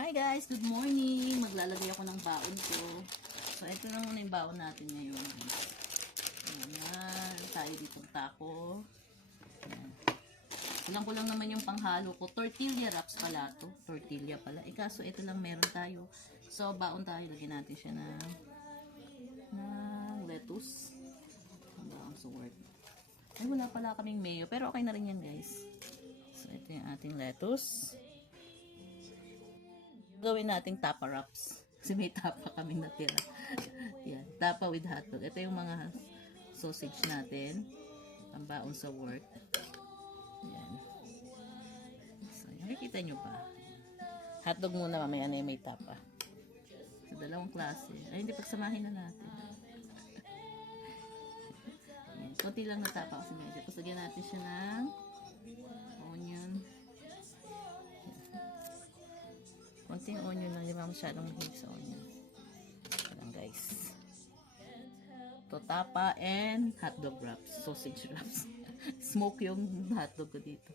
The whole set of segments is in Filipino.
Hi guys, good morning. Maglalagay ako ng baon ko. So, ito na muna yung baon natin ngayon. Ayan, tayo ditong taco. Ayan. Kulang ko lang naman yung panghalo ko. Tortilla wraps pala to. Tortilla pala. Eh kaso ito lang meron tayo. So, baon tayo. Lagyan natin siya ng, ng lettuce. Ang baon sa word. Ay, wala pala kaming mayo. Pero okay na rin yan guys. So, ito yung ating lettuce gawin nating tapa wraps. Kasi may tapa kaming natira. Yan, tapa with hotdog. Ito yung mga sausage natin. Ang baon sa work. Yan. So, nakikita nyo ba? Hotdog muna mamaya na may tapa. So, dalawang klase. Ay, hindi pagsamahin na natin. Yan. Kunti lang na tapa kasi medyo. Tapos natin siya ng Konting onion lang, di ba masyadong mahilig sa onion. Ayan guys. Totapa and hotdog wraps. Sausage wraps. Smoke yung hotdog ko dito.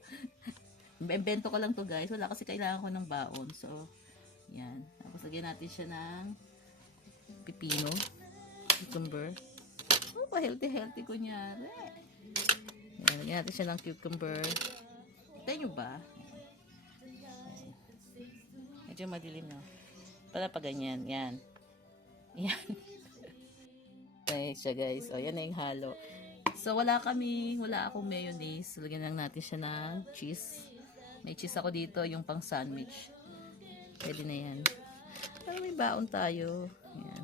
Bento ko lang to guys. Wala kasi kailangan ko ng baon. So, yan. Tapos lagyan natin siya ng pipino. Cucumber. Oh, pa-healthy-healthy kunyari. Yan, lagyan natin siya ng cucumber. Kita nyo ba? Medyo madilim na. Para pa ganyan. Yan. Yan. Ayan siya guys. O, yan na yung halo. So, wala kami, wala akong mayonnaise. Lagyan lang natin siya ng cheese. May cheese ako dito, yung pang sandwich. Pwede na yan. Pero may baon tayo. Yan.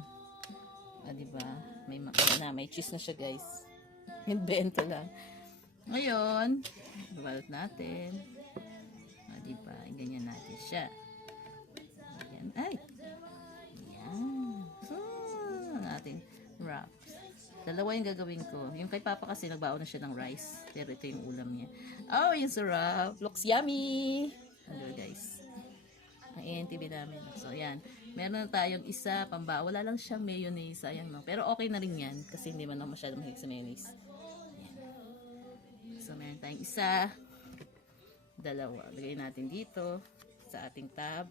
Ah, diba? May, ma- na, may cheese na siya guys. Invento lang. Ngayon, babalot natin. Ah, diba? Ganyan natin siya. Ayan. Ay! Ayan. So, ang ating wraps. Dalawa yung gagawin ko. Yung kay Papa kasi nagbaon na siya ng rice. Pero ito yung ulam niya. Oh, yung sarap. Looks yummy! Hello guys. Ang ANTV namin. So, yan. Meron na tayong isa pamba. Wala lang siyang mayonnaise. Sayang, no? Pero okay na rin yan. Kasi hindi man ako masyadong mahilig sa mayonnaise. Ayan. So, meron tayong isa. Dalawa. Lagay natin dito sa ating tab.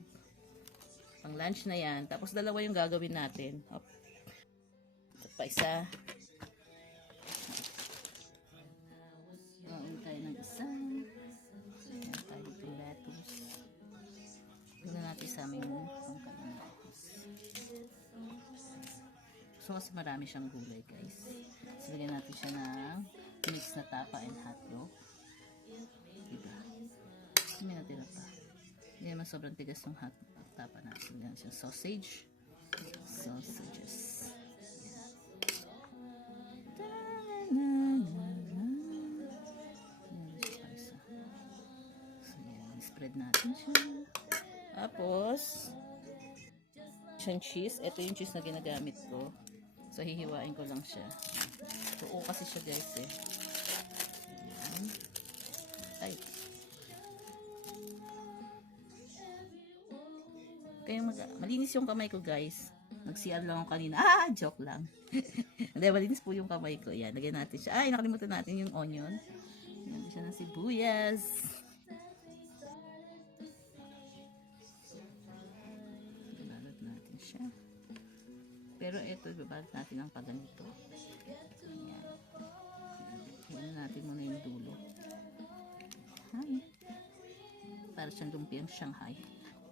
Pang lunch na yan. Tapos dalawa yung gagawin natin. Hop. Ito pa isa. Gawin tayo ng isa. Ayan tayo itong lettuce. Na natin sa aming pangkain lettuce. So kasi marami siyang gulay guys. So lagyan natin siya ng mix na tapa and hotdog. Diba? May natira pa. Hindi naman sobrang tigas yung hot tapa natin. Yan siya. Sausage. Sausages. Spread natin siya. Tapos, siyang cheese. Ito yung cheese na ginagamit ko. So, hihiwain ko lang siya. Tuo kasi siya guys eh. Kaya mag malinis yung kamay ko guys. Nag-CR lang ako kanina. Ah, joke lang. Hindi, malinis po yung kamay ko. Yan, lagyan natin siya. Ay, nakalimutan natin yung onion. Natin siya ng sibuyas. Babalot natin siya. Pero ito, babalot natin ng paganito. Ayan. Natin muna yung dulo. Hi. Para siyang lumpiang Shanghai.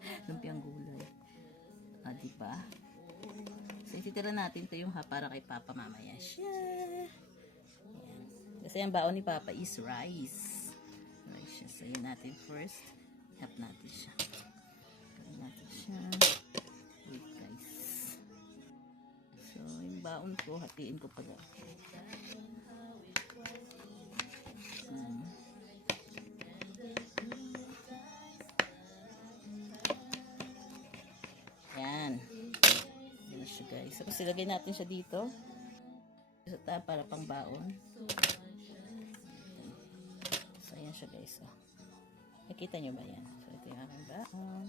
lumpiang gulay. Di ba? So, ititira natin ito yung ha para kay Papa mamaya siya. Ayan. Kasi ang baon ni Papa is rice. Rice. So, yun natin first. Help natin siya. Gawin natin siya. Wait, guys. So, yung baon ko, hatiin ko pala. Hmm. Tapos ilagay natin siya dito. Sa tab para pang baon. So, ayan siya guys. Oh. Nakita nyo ba yan? So, ito yung aking baon.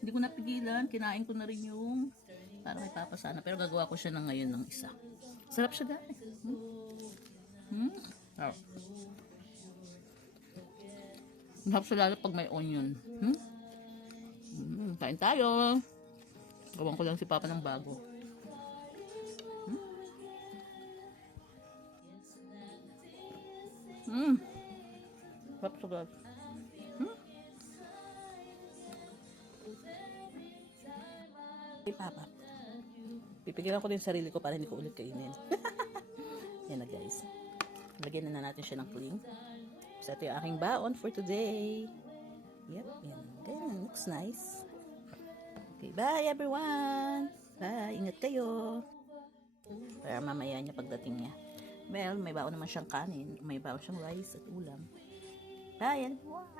Hindi ko napigilan, kinain ko na rin yung para may papasana. Pero gagawa ko siya ng ngayon ng isa. Sarap siya guys. Hmm? Hmm? Sarap. Sarap siya lalo pag may onion. Hmm? Hmm, kain tayo. Gawan ko lang si Papa ng bago. Hmm. Sarap siya guys. Hey, Papa. Pipigilan ko din sarili ko para hindi ko ulit kainin. Yan na guys. Lagyan na, na natin siya ng cling. So ito yung aking baon for today. Yep, yan. Ganyan, looks nice. Okay, bye everyone! Bye, ingat kayo! Para mamaya niya pagdating niya. Well, may baon naman siyang kanin. May baon siyang rice at ulam. Bye everyone!